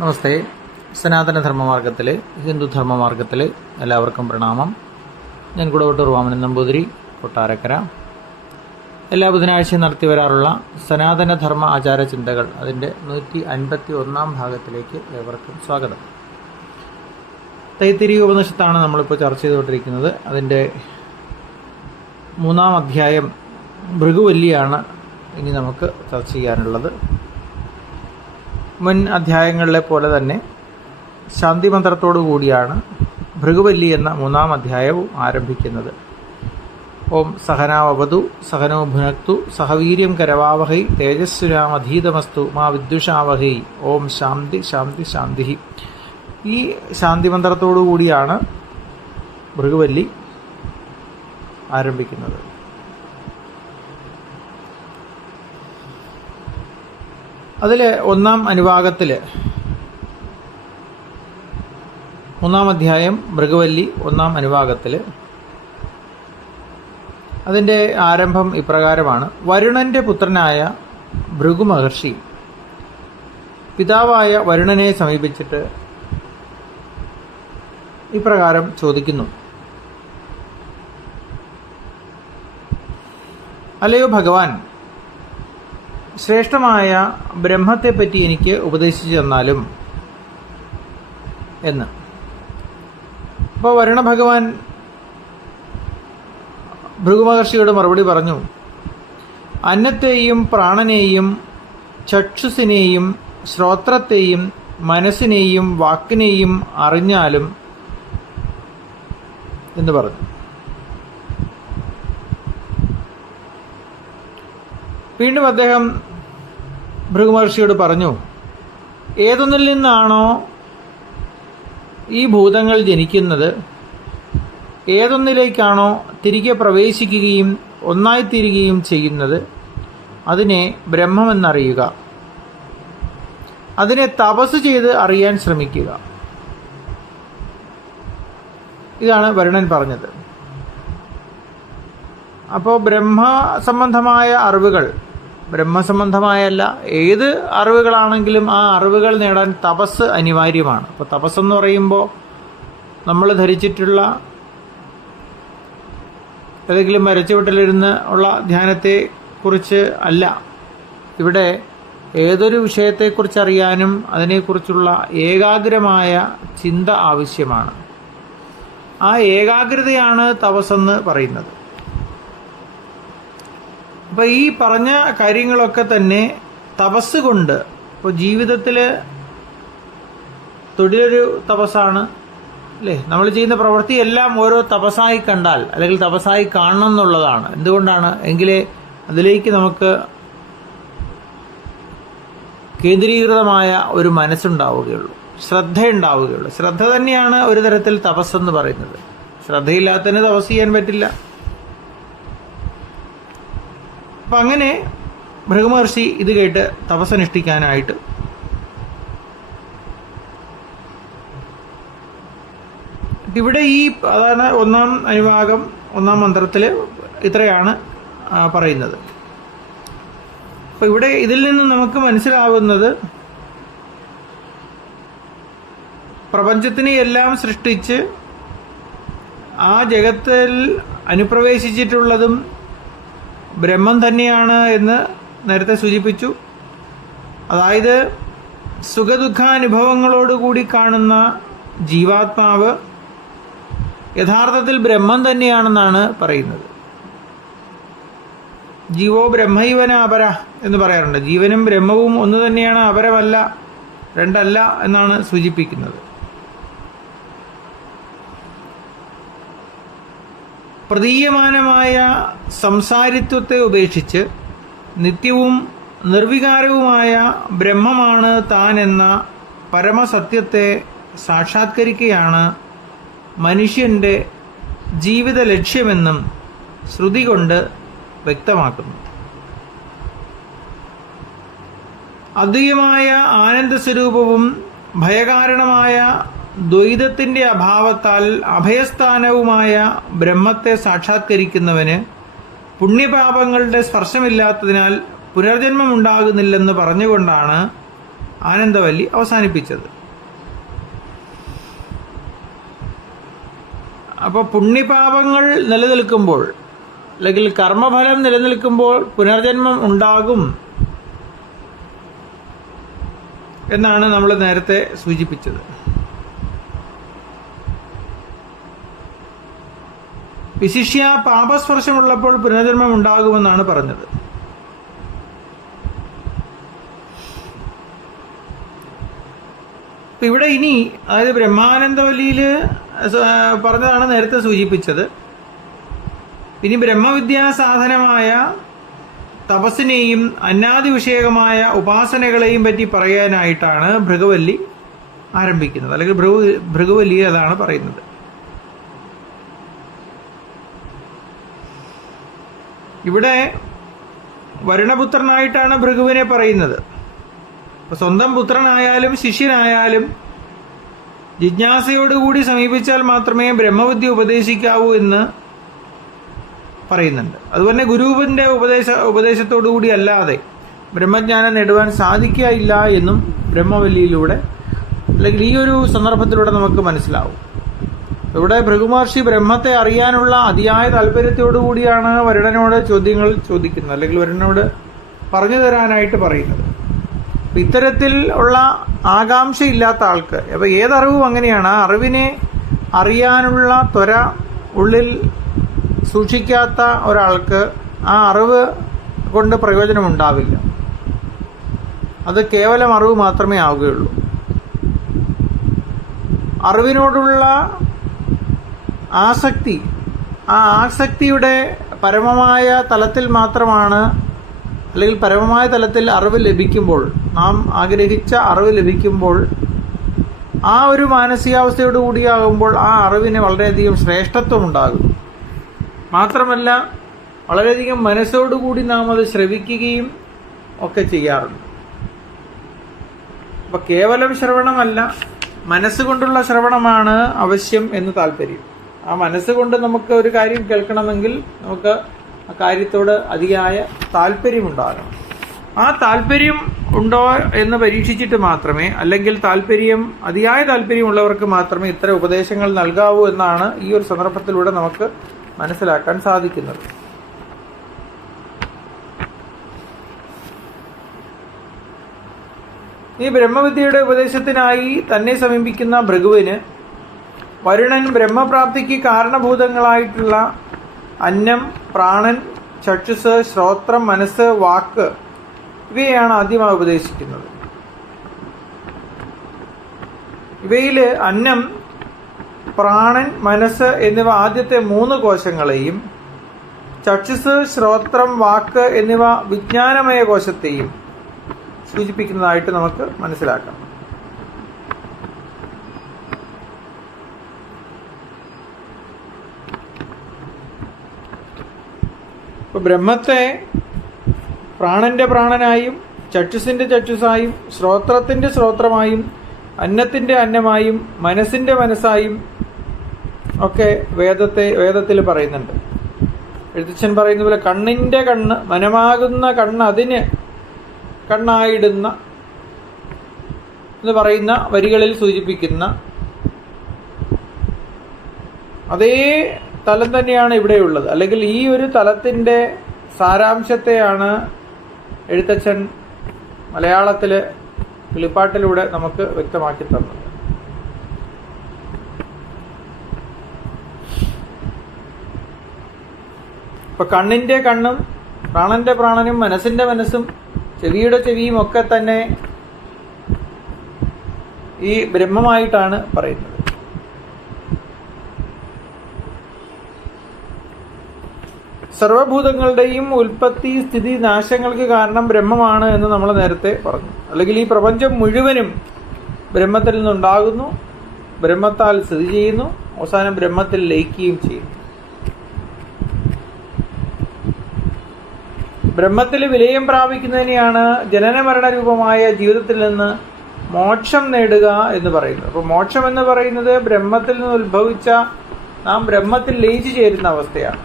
നമസ്തേ. സനാതനധർമ്മമാർഗത്തിലെ ഹിന്ദുധർമ്മമാർഗത്തിലെ എല്ലാവർക്കും പ്രണാമം. ഞാൻ കുടവട്ടൂർ വാമനൻ നമ്പൂതിരി, കൊട്ടാരക്കര. എല്ലാ ബുധനാഴ്ചയും നടത്തി വരാറുള്ള സനാതനധർമ്മ ആചാര ചിന്തകൾ അതിൻ്റെ 151 ഭാഗത്തിലേക്ക് ഏവർക്കും സ്വാഗതം. തൈത്തിരീയ ഉപനിഷത്താണ് നമ്മളിപ്പോൾ ചർച്ച ചെയ്തുകൊണ്ടിരിക്കുന്നത്. അതിൻ്റെ 3-ാം അധ്യായം ഭൃഗുവല്ലിയാണ് ഇനി നമുക്ക് ചർച്ച ചെയ്യാനുള്ളത്. മുൻ അധ്യായങ്ങളിലെ പോലെ തന്നെ ശാന്തി മന്ത്രത്തോടു കൂടിയാണ് ഭൃഗുവല്ലി എന്ന 3-ാം അധ്യായവും ആരംഭിക്കുന്നത്. ഓം സഹനാവവതു സഹനോ ഭുനക്തു സഹവീര്യം കരവാവഹൈ തേജസ്വിനാമധീതമസ്തു മാ വിദ്വിഷാവഹൈ ഓം ശാന്തി ശാന്തി ശാന്തി. ഈ ശാന്തി മന്ത്രത്തോടു കൂടിയാണ് ഭൃഗുവല്ലി ആരംഭിക്കുന്നത്. അതിൽ 1-ാം അനുഭാഗത്തിൽ 3-ാം അധ്യായം ഭൃഗുവല്ലി 1-ാം അനുഭാഗത്തിൽ അതിൻ്റെ ആരംഭം ഇപ്രകാരമാണ്. വരുണന്റെ പുത്രനായ ഭൃഗു മഹർഷി പിതാവായ വരുണനെ സമീപിച്ചിട്ട് ഇപ്രകാരം ചോദിക്കുന്നു: അല്ലയോ ഭഗവാൻ, ശ്രേഷ്ഠമായ ബ്രഹ്മത്തെപ്പറ്റി എനിക്ക് ഉപദേശിച്ചു തന്നാലും എന്ന്. അപ്പോൾ വരുണ ഭഗവാൻ ഭൃഗു മഹർഷിയോട് മറുപടി പറഞ്ഞു: അന്നത്തെയും പ്രാണനെയും ചക്ഷുസിനെയും ശ്രോത്രത്തെയും മനസ്സിനെയും വാക്കിനെയും അറിഞ്ഞാലും എന്ന് പറഞ്ഞു. വീണ്ടും അദ്ദേഹം ഭൃഗു മഹർഷിയോട് പറഞ്ഞു: ഏതൊന്നിൽ നിന്നാണോ ഈ ഭൂതങ്ങൾ ജനിക്കുന്നത്, ഏതൊന്നിലേക്കാണോ തിരികെ പ്രവേശിക്കുകയും ഒന്നായിത്തീരുകയും ചെയ്യുന്നത്, അതിനെ ബ്രഹ്മമെന്നറിയുക. അതിനെ തപസ് ചെയ്ത് അറിയാൻ ശ്രമിക്കുക. ഇതാണ് വരുണൻ പറഞ്ഞത്. അപ്പോൾ ബ്രഹ്മസംബന്ധമായ അറിവുകൾ, ബ്രഹ്മസംബന്ധമായല്ല ഏത് അറിവുകളാണെങ്കിലും ആ അറിവുകൾ നേടാൻ തപസ് അനിവാര്യമാണ്. അപ്പോൾ തപസ്സെന്ന് പറയുമ്പോൾ നമ്മൾ ധരിച്ചിട്ടുള്ള ഏതെങ്കിലും മരച്ചുവട്ടിലിരുന്ന് ഉള്ള ധ്യാനത്തെ കുറിച്ച് അല്ല. ഇവിടെ ഏതൊരു വിഷയത്തെക്കുറിച്ച് അറിയാനും അതിനെക്കുറിച്ചുള്ള ഏകാഗ്രമായ ചിന്ത ആവശ്യമാണ്. ആ ഏകാഗ്രതയാണ് തപസ്സെന്ന് പറയുന്നത്. അപ്പോൾ ഈ പറഞ്ഞ കാര്യങ്ങളൊക്കെ തന്നെ തപസ് കൊണ്ട്, ഇപ്പോൾ ജീവിതത്തിൽ തൊഴിലൊരു തപസ്സാണ് അല്ലേ? നമ്മൾ ചെയ്യുന്ന പ്രവൃത്തിയെല്ലാം ഓരോ തപസ്സായി കണ്ടാൽ അല്ലെങ്കിൽ തപസ്സായി കാണണം എന്നുള്ളതാണ്. എന്തുകൊണ്ടാണ്? എങ്കിലേ അതിലേക്ക് നമുക്ക് കേന്ദ്രീകൃതമായ ഒരു മനസ്സുണ്ടാവുകയുള്ളൂ, ശ്രദ്ധയുണ്ടാവുകയുള്ളൂ. ശ്രദ്ധ തന്നെയാണ് ഒരു തരത്തിൽ തപസ്സെന്ന് പറയുന്നത്. ശ്രദ്ധയില്ലാത്തതിന് തപസ് ചെയ്യാൻ പറ്റില്ല. അപ്പം അങ്ങനെ ഭൃഗുമഹർഷി ഇത് കേട്ട് തപസ്സനുഷ്ഠിക്കാനായിട്ട് ഇവിടെ അതാണ് 1-ാം അനുഭാഗം 1-ാം മന്ത്രത്തിൽ ഇത്രയാണ് പറയുന്നത്. അപ്പം ഇവിടെ ഇതിൽ നിന്ന് നമുക്ക് മനസ്സിലാവുന്നത്, പ്രപഞ്ചത്തിനെ എല്ലാം സൃഷ്ടിച്ച് ആ ജഗത്തിൽ അനുപ്രവേശിച്ചിട്ടുള്ളതും ബ്രഹ്മം തന്നെയാണ് എന്ന് നേരത്തെ സൂചിപ്പിച്ചു. അതായത് സുഖദുഃഖാനുഭവങ്ങളോടുകൂടി കാണുന്ന ജീവാത്മാവ് യഥാർത്ഥത്തിൽ ബ്രഹ്മം തന്നെയാണെന്നാണ് പറയുന്നത്. ജീവോ ബ്രഹ്മൈവന അപര എന്ന് പറയാറുണ്ട്. ജീവനും ബ്രഹ്മവും ഒന്ന് തന്നെയാണ്, അപരമല്ല, രണ്ടല്ല എന്നാണ് സൂചിപ്പിക്കുന്നത്. പ്രതീയമാനമായ സംസാരിത്വത്തെ ഉപേക്ഷിച്ച് നിത്യവും നിർവികാരവുമായ ബ്രഹ്മമാണ് താൻ എന്ന പരമസത്യത്തെ സാക്ഷാത്കരിക്കുകയാണ് മനുഷ്യന്റെ ജീവിത ലക്ഷ്യമെന്നും ശ്രുതി കൊണ്ട് വ്യക്തമാക്കുന്നു. അദ്വൈതമായ ആനന്ദസ്വരൂപവും ഭയകാരണമായ ദ്വൈതത്തിന്റെ അഭാവത്താൽ അഭയസ്ഥാനവുമായ ബ്രഹ്മത്തെ സാക്ഷാത്കരിക്കുന്നവന് പുണ്യപാപങ്ങളുടെ സ്പർശമില്ലാത്തതിനാൽ പുനർജന്മമുണ്ടാകുന്നില്ലെന്ന് പറഞ്ഞുകൊണ്ടാണ് ആനന്ദവല്ലി അവസാനിപ്പിച്ചത്. അപ്പോൾ പുണ്യപാപങ്ങൾ നിലനിൽക്കുമ്പോൾ അല്ലെങ്കിൽ കർമ്മഫലം നിലനിൽക്കുമ്പോൾ പുനർജന്മം ഉണ്ടാകും എന്നാണ് നമ്മൾ നേരത്തെ സൂചിപ്പിച്ചത്. വിശിഷ്യ പാപസ്പർശമുള്ളപ്പോൾ പുനർജന്മം ഉണ്ടാകുമെന്നാണ് പറഞ്ഞത്. ഇവിടെ ഇനി അതായത് ബ്രഹ്മാനന്ദവല്ലിയിൽ പറഞ്ഞതാണ് നേരത്തെ സൂചിപ്പിച്ചത്. ഇനി ബ്രഹ്മവിദ്യാസാധനമായ തപസ്സിനെയും അന്നാദി വിഷയകമായ ഉപാസനകളെയും പറ്റി പറയാനായിട്ടാണ് ഭൃഗവല്ലി ആരംഭിക്കുന്നത്, അല്ലെങ്കിൽ ഭൃഗവല്ലി അതാണ് പറയുന്നത്. ഇവിടെ വരുണപുത്രനായിട്ടാണ് ഭൃഗുവിനെ പറയുന്നത്. സ്വന്തം പുത്രനായാലും ശിഷ്യനായാലും ജിജ്ഞാസയോടുകൂടി സമീപിച്ചാൽ മാത്രമേ ബ്രഹ്മവിദ്യ ഉപദേശിക്കാവൂ എന്ന് പറയുന്നുണ്ട്. അതുപോലെ ഗുരുവിന്റെ ഉപദേശത്തോടുകൂടി അല്ലാതെ ബ്രഹ്മജ്ഞാനം നേടുവാൻ സാധിക്കുകയില്ല എന്നും ബ്രഹ്മവല്ലിയിലൂടെ അല്ലെങ്കിൽ ഈ ഒരു സന്ദർഭത്തിലൂടെ നമുക്ക് മനസ്സിലാവും. ഇവിടെ ഭൃഗുമഹർഷി ബ്രഹ്മത്തെ അറിയാനുള്ള അതിയായ താല്പര്യത്തോടുകൂടിയാണ് വരുണനോട് ചോദ്യങ്ങൾ ചോദിക്കുന്നത്, അല്ലെങ്കിൽ വരുണനോട് പറഞ്ഞു തരാനായിട്ട് പറയുന്നത്. ഇത്തരത്തിൽ ഉള്ള ആകാംക്ഷയില്ലാത്ത ആൾക്ക്, അപ്പോൾ ഏതറിവും അങ്ങനെയാണ്, ആ അറിവിനെ അറിയാനുള്ള ത്വര ഉള്ളിൽ സൂക്ഷിക്കാത്ത ഒരാൾക്ക് ആ അറിവ് കൊണ്ട് പ്രയോജനമുണ്ടാവില്ല. അത് കേവലം അറിവ് മാത്രമേ ആവുകയുള്ളൂ. അറിവിനോടുള്ള ആസക്തി, ആ ആസക്തിയുടെ പരമമായ തലത്തിൽ മാത്രമാണ്, അല്ലെങ്കിൽ പരമമായ തലത്തിൽ അറിവ് ലഭിക്കുമ്പോൾ, നാം ആഗ്രഹിച്ച അറിവ് ലഭിക്കുമ്പോൾ, ആ ഒരു മാനസികാവസ്ഥയോടുകൂടിയാകുമ്പോൾ ആ അറിവിന് വളരെയധികം ശ്രേഷ്ഠത്വം ഉണ്ടാകും. മാത്രമല്ല വളരെയധികം മനസ്സോടുകൂടി നാം അത് ശ്രവിക്കുകയും ഒക്കെ ചെയ്യാറുണ്ട്. അപ്പം കേവലം ശ്രവണമല്ല, മനസ്സുകൊണ്ടുള്ള ശ്രവണമാണ് ആവശ്യം എന്ന് താല്പര്യം. ആ മനസ്സുകൊണ്ട് നമുക്ക് ഒരു കാര്യം കേൾക്കണമെങ്കിൽ നമുക്ക് ആ കാര്യത്തോട് അതിയായ താല്പര്യമുണ്ടാകണം. ആ താല്പര്യം ഉണ്ടോ എന്ന് പരീക്ഷിച്ചിട്ട് മാത്രമേ, അല്ലെങ്കിൽ അതിയായ താല്പര്യമുള്ളവർക്ക് മാത്രമേ ഇത്തരം ഉപദേശങ്ങൾ നൽകാവൂ എന്നാണ് ഈ ഒരു സന്ദർഭത്തിലൂടെ നമുക്ക് മനസ്സിലാക്കാൻ സാധിക്കുന്നത്. ഈ ബ്രഹ്മവിദ്യയുടെ ഉപദേശത്തിനായി തന്നെ സമീപിക്കുന്ന ഭൃഗുവിന് വരുണൻ ബ്രഹ്മപ്രാപ്തിക്ക് കാരണഭൂതങ്ങളായിട്ടുള്ള അന്നം, പ്രാണൻ, ചക്ഷുസ്, ശ്രോത്രം, മനസ്സ്, വാക്ക് ഇവയാണ് ആദ്യമായി ഉപദേശിക്കുന്നത്. ഇവയിൽ അന്നം, പ്രാണൻ, മനസ്സ് എന്നിവ ആദ്യത്തെ 3 കോശങ്ങളെയും, ചക്ഷുസ്, ശ്രോത്രം, വാക്ക് എന്നിവ വിജ്ഞാനമയ കോശത്തെയും സൂചിപ്പിക്കുന്നതായിട്ട് നമുക്ക് മനസ്സിലാക്കാം. ഇപ്പൊ ബ്രഹ്മത്തെ പ്രാണന്റെ പ്രാണനായും, ചക്ഷുസിന്റെ ചക്ഷുസായും, ശ്രോത്രത്തിന്റെ ശ്രോത്രമായും, അന്നത്തിന്റെ അന്നമായും, മനസ്സിന്റെ മനസ്സായും ഒക്കെ വേദത്തിൽ പറയുന്നുണ്ട്. എഴുത്തച്ഛൻ പറയുന്ന പോലെ കണ്ണിന്റെ കണ്ണ്, മനമാകുന്ന കണ്ണ് അതിന് കണ്ണായിടുന്ന എന്ന് പറയുന്ന വരികളിൽ സൂചിപ്പിക്കുന്ന അതേ തലം തന്നെയാണ് ഇവിടെയുള്ളത്. അല്ലെങ്കിൽ ഈ ഒരു തലത്തിന്റെ സാരാംശത്തെയാണ് എഴുത്തച്ഛൻ മലയാളത്തിൽ കിളിപ്പാട്ടിലൂടെ നമുക്ക് വ്യക്തമാക്കി തന്നത്. ഇപ്പൊ കണ്ണിന്റെ കണ്ണും, പ്രാണന്റെ പ്രാണനും, മനസ്സിന്റെ മനസ്സും, ചെവിയുടെ ചെവിയും ഒക്കെ തന്നെ ഈ ബ്രഹ്മമായിട്ടാണ് പറയുന്നത്. സർവഭൂതങ്ങളുടെയും ഉൽപ്പത്തി, സ്ഥിതി, നാശങ്ങൾക്ക് കാരണം ബ്രഹ്മമാണ് എന്ന് നമ്മൾ നേരത്തെ പറഞ്ഞു. അല്ലെങ്കിൽ ഈ പ്രപഞ്ചം മുഴുവനും ബ്രഹ്മത്തിൽ നിന്നുണ്ടാകുന്നു, ബ്രഹ്മത്താൽ സ്ഥിതി ചെയ്യുന്നു, അവസാനം ബ്രഹ്മത്തിൽ ലയിക്കുകയും ചെയ്യുന്നു. ബ്രഹ്മത്തിൽ വിലയം പ്രാപിക്കുന്നതിനെയാണ് ജനനമരണ രൂപമായ ജീവിതത്തിൽ നിന്ന് മോക്ഷം നേടുക എന്ന് പറയുന്നത്. അപ്പോൾ മോക്ഷം എന്ന് പറയുന്നത് ബ്രഹ്മത്തിൽ നിന്ന് ഉത്ഭവിച്ച നാം ബ്രഹ്മത്തിൽ ലയിച്ചു ചേരുന്ന അവസ്ഥയാണ്.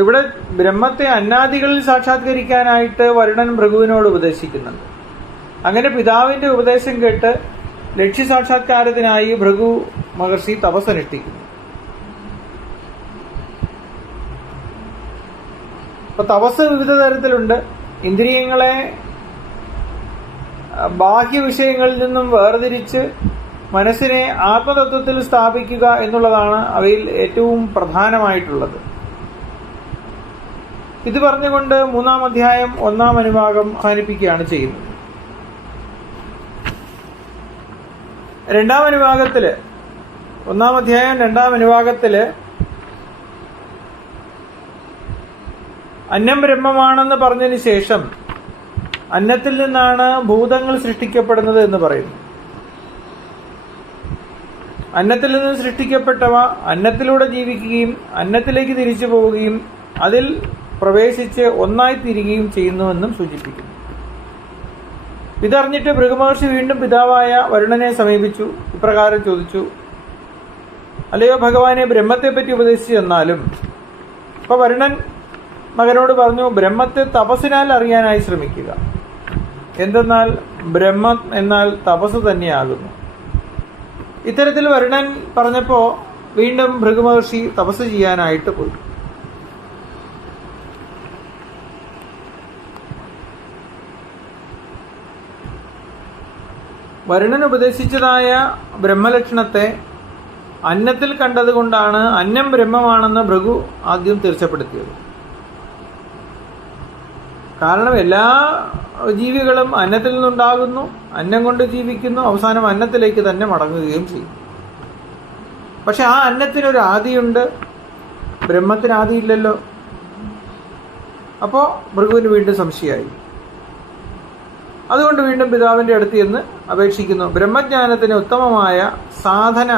ഇവിടെ ബ്രഹ്മത്തെ അന്നാദികളിൽ സാക്ഷാത്കരിക്കാനായിട്ട് വരുണൻ ഭൃഗുവിനോട് ഉപദേശിക്കുന്നുണ്ട്. അങ്ങനെ പിതാവിന്റെ ഉപദേശം കേട്ട് ലക്ഷ്യസാക്ഷാത്കാരത്തിനായി ഭൃഗു മഹർഷി തപസ്സനുഷ്ഠിക്കുന്നു. അപ്പൊ തപസ് വിവിധ തരത്തിലുണ്ട്. ഇന്ദ്രിയങ്ങളെ ബാഹ്യ വിഷയങ്ങളിൽ നിന്നും വേർതിരിച്ച് മനസ്സിനെ ആത്മതത്വത്തിൽ സ്ഥാപിക്കുക എന്നുള്ളതാണ് അവയിൽ ഏറ്റവും പ്രധാനമായിട്ടുള്ളത്. ഇത് പറഞ്ഞുകൊണ്ട് 3-ാം അധ്യായം 1-ാം അനുഭാഗം അവസാനിപ്പിക്കുകയാണ് ചെയ്യുന്നത്. 2-ാം അനുഭാഗത്തില് 1-ാം അധ്യായം 2-ാം അനുഭാഗത്തില് അന്നം ബ്രഹ്മമാണെന്ന് പറഞ്ഞതിന് ശേഷം അന്നത്തിൽ നിന്നാണ് ഭൂതങ്ങൾ സൃഷ്ടിക്കപ്പെടുന്നത് എന്ന് പറയുന്നു. അന്നത്തിൽ നിന്ന് സൃഷ്ടിക്കപ്പെട്ടവ അന്നത്തിലൂടെ ജീവിക്കുകയും അന്നത്തിലേക്ക് തിരിച്ചു പോവുകയും അതിൽ പ്രവേശിച്ച് ഒന്നായി തീരുകയും ചെയ്യുന്നുവെന്നും സൂചിപ്പിക്കുന്നു. ഇതറിഞ്ഞിട്ട് ഭൃഗുമഹർഷി വീണ്ടും പിതാവായ വരുണനെ സമീപിച്ചു. ഇപ്രകാരം ചോദിച്ചു: അല്ലയോ ഭഗവാനെ, ബ്രഹ്മത്തെപ്പറ്റി ഉപദേശിച്ചു തന്നാലും. അപ്പൊ വരുണൻ മകനോട് പറഞ്ഞു: ബ്രഹ്മത്തെ തപസ്സിനാൽ അറിയാനായി ശ്രമിക്കുക. എന്തെന്നാൽ ബ്രഹ്മം എന്നാൽ തപസ് തന്നെയാകുന്നു. ഇത്തരത്തിൽ വരുണൻ പറഞ്ഞപ്പോ വീണ്ടും ഭൃഗുമഹർഷി തപസ് ചെയ്യാനായിട്ട് പോയി. വരുണൻ ഉപദേശിച്ചതായ ബ്രഹ്മലക്ഷണത്തെ അന്നത്തിൽ കണ്ടതുകൊണ്ടാണ് അന്നം ബ്രഹ്മമാണെന്ന് ഭൃഗു ആദ്യം തീർച്ചപ്പെടുത്തിയത്. കാരണം എല്ലാ ജീവികളും അന്നത്തിൽ നിന്നുണ്ടാകുന്നു, അന്നം കൊണ്ട് ജീവിക്കുന്നു, അവസാനം അന്നത്തിലേക്ക് തന്നെ മടങ്ങുകയും ചെയ്യും. പക്ഷെ ആ അന്നത്തിനൊരു ആദിയുണ്ട്, ബ്രഹ്മത്തിന് ആദിയില്ലല്ലോ. അപ്പോ ഭൃഗുവിന് വീണ്ടും സംശയമായി. അതുകൊണ്ട് വീണ്ടും പിതാവിന്റെ അടുത്ത് എന്ന് അപേക്ഷിക്കുന്നു. ബ്രഹ്മജ്ഞാനത്തിന് ഉത്തമമായ സാധന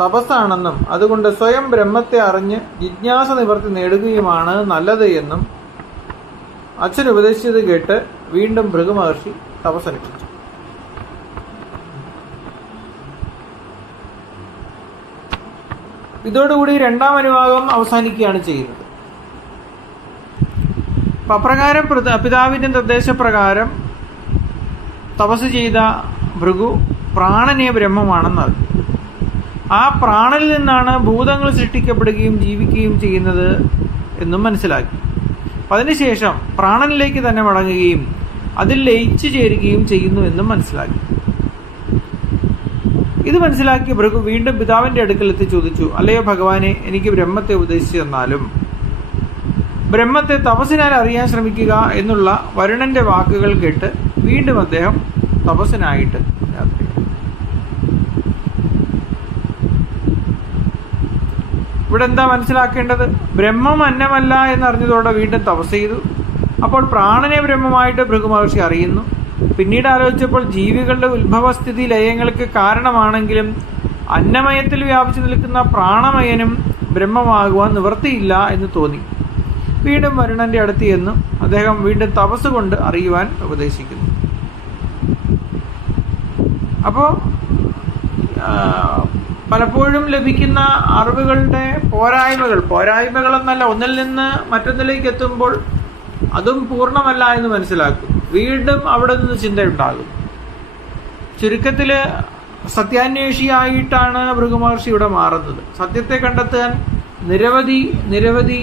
തപസ്സാണെന്നും അതുകൊണ്ട് സ്വയം ബ്രഹ്മത്തെ അറിഞ്ഞ് ജിജ്ഞാസ നിവർത്തി നേടുകയുമാണ് നല്ലത് എന്നും അച്ഛൻ ഉപദേശിച്ചത് കേട്ട് വീണ്ടും ഭൃഗുമഹർഷി തപസ്സനുഷ്ഠിച്ചു. ഇതോടുകൂടി 2-ാം അനുഭാഗം അവസാനിക്കുകയാണ് ചെയ്യുന്നത്. അപ്രകാരം പിതാവിന്റെ നിർദ്ദേശപ്രകാരം തപസ് ചെയ്ത ഭൃഗു പ്രാണനെ ബ്രഹ്മമാണെന്നറിഞ്ഞു. ആ പ്രാണനിൽ നിന്നാണ് ഭൂതങ്ങൾ സൃഷ്ടിക്കപ്പെടുകയും ജീവിക്കുകയും ചെയ്യുന്നത് എന്നും മനസ്സിലാക്കി. അതിനുശേഷം പ്രാണനിലേക്ക് തന്നെ മടങ്ങുകയും അതിൽ ലയിച്ചു ചേരുകയും ചെയ്യുന്നു എന്നും മനസ്സിലാക്കി. ഇത് മനസ്സിലാക്കിയ ഭൃഗു വീണ്ടും പിതാവിന്റെ അടുക്കലെത്തി ചോദിച്ചു: അല്ലയോ ഭഗവാനെ, എനിക്ക് ബ്രഹ്മത്തെ ഉപദേശിച്ചു തന്നാലും. ബ്രഹ്മത്തെ തപസ്സിനാൽ അറിയാൻ ശ്രമിക്കുക എന്നുള്ള വരുണന്റെ വാക്കുകൾ കേട്ട് വീണ്ടും അദ്ദേഹം തപസ്സിനായിട്ട് യാത്ര. ഇവിടെ എന്താ മനസ്സിലാക്കേണ്ടത്? ബ്രഹ്മം അന്നമല്ല എന്നറിഞ്ഞതോടെ വീണ്ടും തപസ് ചെയ്തു. അപ്പോൾ പ്രാണനെ ബ്രഹ്മമായിട്ട് ഭൃഗുമഹർഷി അറിയുന്നു. പിന്നീട് ആലോചിച്ചപ്പോൾ ജീവികളുടെ ഉത്ഭവസ്ഥിതി ലയങ്ങൾക്ക് കാരണമാണെങ്കിലും അന്നമയത്തിൽ വ്യാപിച്ചു നിൽക്കുന്ന പ്രാണമയനും ബ്രഹ്മമാകുവാൻ നിവൃത്തിയില്ല എന്ന് തോന്നി. വീണ്ടും വരുണന്റെ അടുത്ത് ചെന്നു അദ്ദേഹം വീണ്ടും തപസ് കൊണ്ട് അറിയുവാൻ ഉപദേശിക്കുന്നു. അപ്പോ പലപ്പോഴും ലഭിക്കുന്ന അറിവുകളുടെ പോരായ്മകൾ എന്നല്ല, ഒന്നിൽ നിന്ന് മറ്റൊന്നിലേക്ക് എത്തുമ്പോൾ അതും പൂർണ്ണമല്ല എന്ന് മനസ്സിലാക്കും. വീണ്ടും അവിടെ നിന്ന് ചിന്തയുണ്ടാകും. ചുരുക്കത്തില് സത്യാന്വേഷിയായിട്ടാണ് ഭൃഗുമഹർഷി ഇവിടെ മാറുന്നത്. സത്യത്തെ കണ്ടെത്താൻ നിരവധി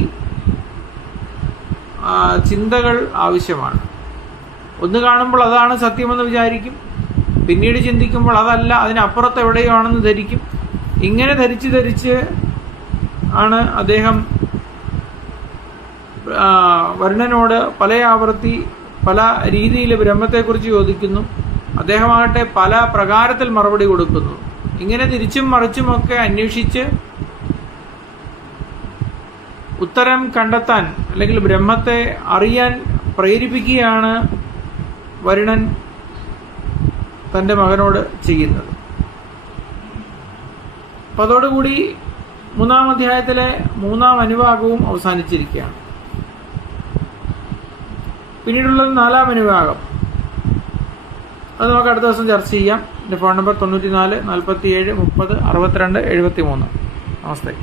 ചിന്തകൾ ആവശ്യമാണ്. ഒന്ന് കാണുമ്പോൾ അതാണ് സത്യമെന്ന് വിചാരിക്കും, പിന്നീട് ചിന്തിക്കുമ്പോൾ അതല്ല, അതിനപ്പുറത്ത് എവിടെയോ ആണെന്ന് ധരിക്കും. ഇങ്ങനെ ധരിച്ച് ആണ് അദ്ദേഹം വരുണനോട് പല ആവർത്തി പല രീതിയിൽ ബ്രഹ്മത്തെക്കുറിച്ച് ചോദിക്കുന്നു. അദ്ദേഹമാകട്ടെ പല പ്രകാരത്തിൽ മറുപടി കൊടുക്കുന്നു. ഇങ്ങനെ തിരിച്ചും മറിച്ചുമൊക്കെ അന്വേഷിച്ച് ഉത്തരം കണ്ടെത്താൻ അല്ലെങ്കിൽ ബ്രഹ്മത്തെ അറിയാൻ പ്രേരിപ്പിക്കുകയാണ് വരുണൻ തൻ്റെ മകനോട് ചെയ്യുന്നത്. അപ്പം അതോടുകൂടി 3-ാം അധ്യായത്തിലെ 3-ാം അനുഭാഗവും അവസാനിച്ചിരിക്കുകയാണ്. പിന്നീടുള്ളത് 4-ാം അനുഭാഗം. അത് നമുക്ക് അടുത്ത ദിവസം ചർച്ച ചെയ്യാം. എൻ്റെ ഫോൺ നമ്പർ 94 47 30 62 73. നമസ്തേ.